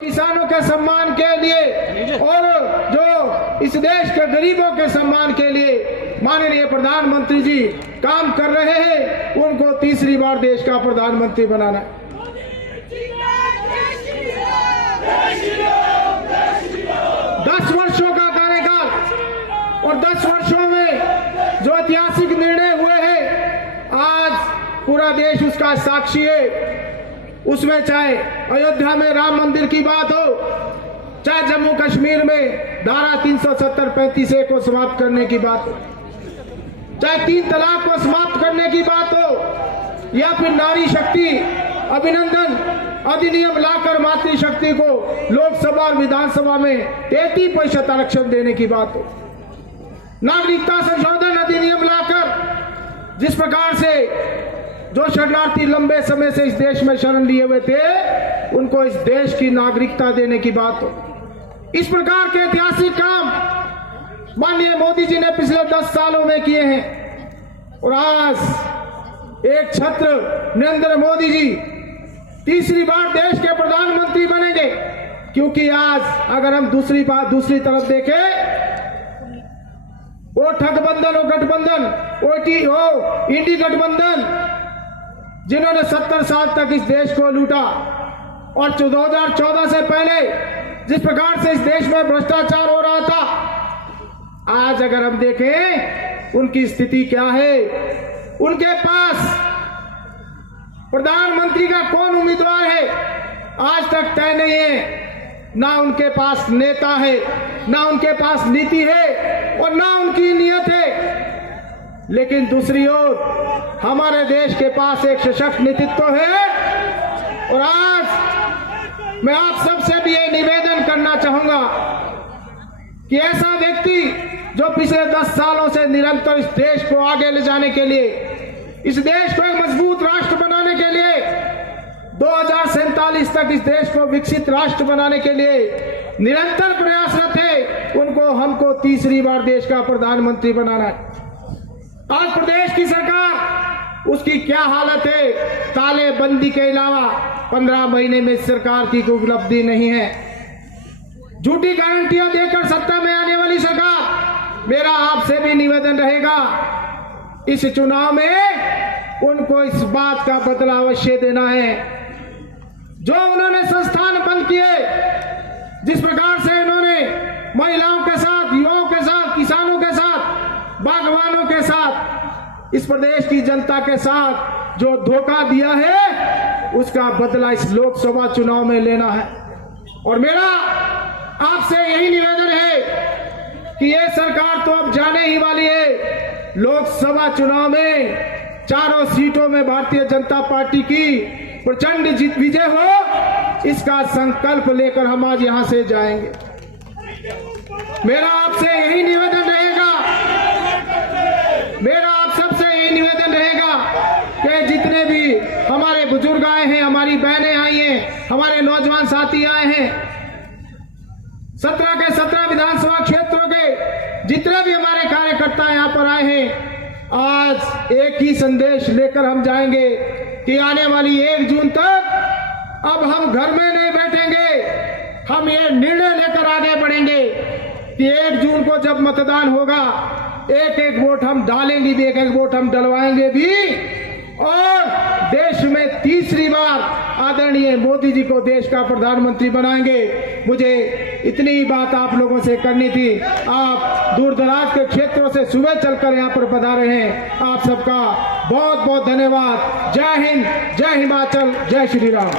किसानों के सम्मान के लिए और जो इस देश के गरीबों के सम्मान के लिए माननीय प्रधानमंत्री जी काम कर रहे हैं, उनको तीसरी बार देश का प्रधानमंत्री बनाना है। 10 वर्षों का कार्यकाल और 10 वर्षों में जो ऐतिहासिक निर्णय हुए हैं, आज पूरा देश उसका साक्षी है। उसमें चाहे अयोध्या में राम मंदिर की बात हो, चाहे जम्मू कश्मीर में धारा 370-35A को समाप्त करने की बात हो, चाहे 3 तलाक को समाप्त करने की बात हो, या फिर नारी शक्ति अभिनंदन अधिनियम लाकर मातृशक्ति को लोकसभा और विधानसभा में 33% आरक्षण देने की बात हो, नागरिकता संशोधन अधिनियम लाकर जिस प्रकार से जो शरणार्थी लंबे समय से इस देश में शरण लिए हुए थे, उनको इस देश की नागरिकता देने की बात हो, इस प्रकार के ऐतिहासिक काम माननीय मोदी जी ने पिछले 10 सालों में किए हैं। और आज एक छत्र नरेंद्र मोदी जी तीसरी बार देश के प्रधानमंत्री बनेंगे, क्योंकि आज अगर हम दूसरी तरफ देखें, वो ठगबंधन और गठबंधन, इंडी गठबंधन जिन्होंने 70 साल तक इस देश को लूटा, और 2014 से पहले जिस प्रकार से इस देश में भ्रष्टाचार हो रहा था, आज अगर हम देखें उनकी स्थिति क्या है, उनके पास प्रधानमंत्री का कौन उम्मीदवार है आज तक तय नहीं है। ना उनके पास नेता है, ना उनके पास नीति है और ना उनकी नीयत है। लेकिन दूसरी ओर हमारे देश के पास एक सशक्त नेतृत्व है। और आज मैं आप सबसे भी ये निवेदन करना चाहूंगा कि ऐसा व्यक्ति जो पिछले 10 सालों से निरंतर इस देश को आगे ले जाने के लिए, इस देश को एक मजबूत राष्ट्र बनाने के लिए, 2047 तक इस देश को विकसित राष्ट्र बनाने के लिए निरंतर प्रयासरत है, उनको हमको तीसरी बार देश का प्रधानमंत्री बनाना है। आज प्रदेश की सरकार, उसकी क्या हालत है, तालेबंदी के अलावा 15 महीने में सरकार की कोई उपलब्धि नहीं है। झूठी गारंटियां देकर सत्ता में आने वाली सरकार, मेरा आपसे भी निवेदन रहेगा, इस चुनाव में उनको इस बात का बदला अवश्य देना है। जो उन्होंने संस्थान बंद किए, जिस प्रकार से उन्होंने महिलाओं के साथ, युवाओं के साथ, किसानों के साथ, बागवानों के साथ, इस प्रदेश की जनता के साथ जो धोखा दिया है, उसका बदला इस लोकसभा चुनाव में लेना है। और मेरा आपसे यही निवेदन है कि ये सरकार तो अब जाने ही वाली है। लोकसभा चुनाव में 4 सीटों में भारतीय जनता पार्टी की प्रचंड विजय हो, इसका संकल्प लेकर हम आज यहां से जाएंगे। मेरा आपसे यही निवेदन रहेगा, मेरा आप सबसे यही निवेदन रहेगा कि जितने भी हमारे बुजुर्ग आए हैं, हमारी बहनें आई हैं, हमारे नौजवान साथी आए हैं, 17 के 17 विधानसभा क्षेत्रों के जितने भी हमारे कार्यकर्ता यहाँ पर आए हैं, आज एक ही संदेश लेकर हम जाएंगे कि आने वाली 1 जून तक अब हम घर में नहीं बैठेंगे। हम ये निर्णय लेकर आगे बढ़ेंगे कि 1 जून को जब मतदान होगा, एक वोट हम डालेंगे भी, एक वोट हम डलवाएंगे भी, और देश में तीसरी बार आदरणीय मोदी जी को देश का प्रधानमंत्री बनाएंगे। मुझे इतनी ही बात आप लोगों से करनी थी। आप दूर दराज के क्षेत्रों से सुबह चलकर यहाँ पर पधारे हैं, आप सबका बहुत बहुत धन्यवाद। जय हिंद, जय हिमाचल, जय श्री राम।